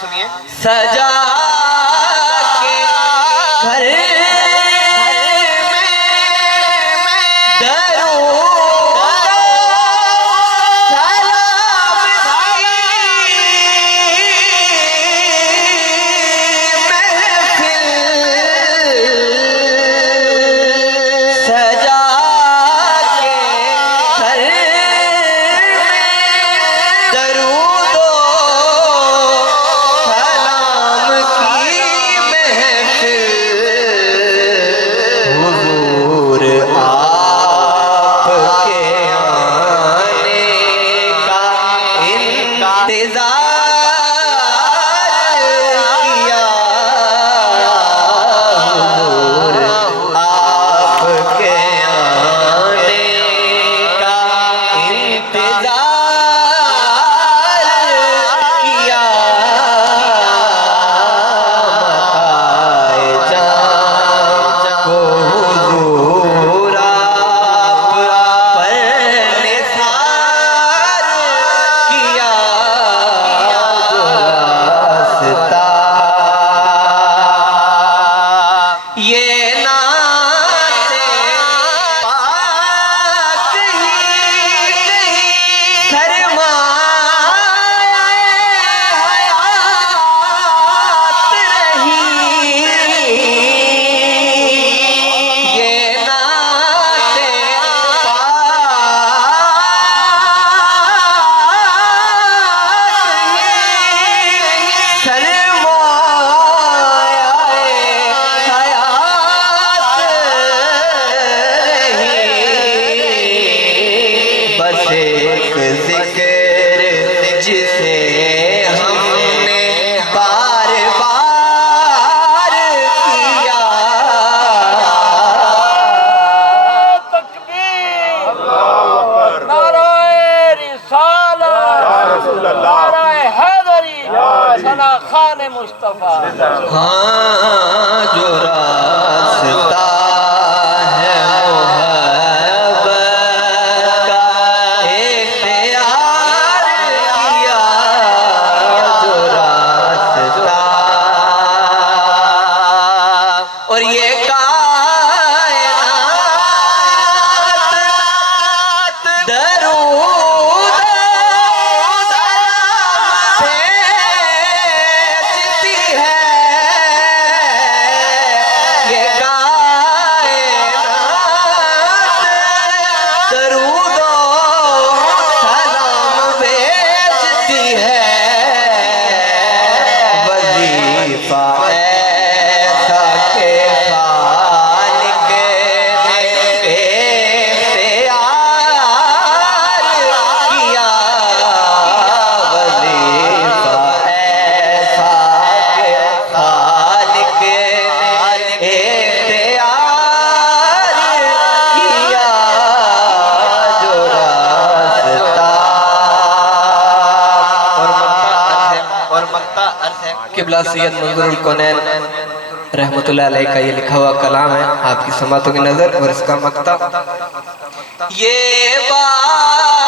सुनिए। सजा के घर में दरूद सलाम महफिल सजा के घर में दरूद सलाम की महफिल हुजूर आपके आने का इंतजार किया हुजूर आपके आने का इंतजार किया मताए जान को हुजूर आप पर निसार किया जो रास्ता ये नाते पाक ही नहीं सरमाए हयात रही ये नाते बस एक जिक्र जिसे हमने बार बार किया तकबीर नाराए रिसालत नाराए हैदरी सना खान मुस्तफा। हाँ जो रास्ता है मोहब्बत का इख्तियार किया जो रास्ता और ये कायनात दरूद भेजती है ये कायनात दरूद सलाम भेजती है वजीफा ऐसा के खालिक ने इख्तियार किया वजीफा ऐसा के खालिक ने इख्तियार किया जो रास्ता और मक्ता अर्थ है किबला सैयद मंजूरुल कौनैन रहमतुल्लाह अलैह का ये लिखा हुआ कलाम है आपकी समातों की नजर और इसका मक्ता ये बात